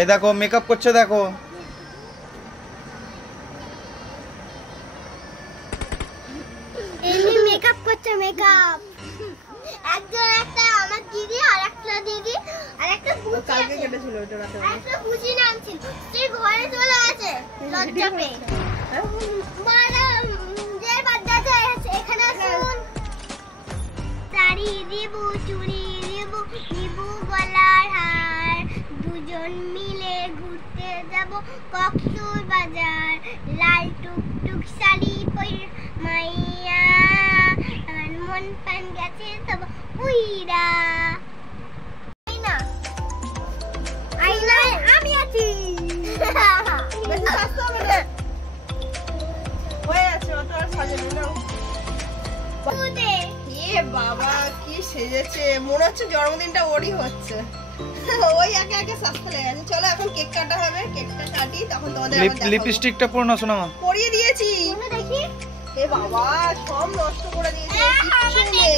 এই দেখো মেকআপ করছে, দেখো এমনি মেকআপ করছে। মেকআপ একজন, একটা আমার দিদি আর একটা দিদি আর একটা বুঝি কালকে কেটেছিল ওটা রাতে, একটা বুঝি নাম ছিল, সে ঘরে চলে গেছে লজ্জা পেয়ে। মারা যে বাচ্চাটা এখানে আসুন, শাড়ি দিব, চুড়ি দিব, দিব গলার হার, দুজন মিলে ঘুরতে যাব কক্সুর বাজার, লাল টুকটুক শাড়ি পরে মাইয়া, আমার মন প্রাণ গেছে তব উইরা। আইনা আইনায় আমি আছি। বেশি সাজতে হবে না, হয়ে আছে অত আর সাজানো না। এ বাবা কি সেজেছে, মনে হচ্ছে জন্মদিনটা ওরই হচ্ছে। ওই একে একে সাজতে লেগে গেছে। চলো এখন কেক কাটা হবে, কেকটা কাটি তখন তোমাদের আবার দেখাবো। লিপস্টিকটা পরো না সোনামা। পরিয়ে দিয়েছি। দেখি এ বাবা সব নষ্ট করে দিয়েছে, কিচ্ছু নেই।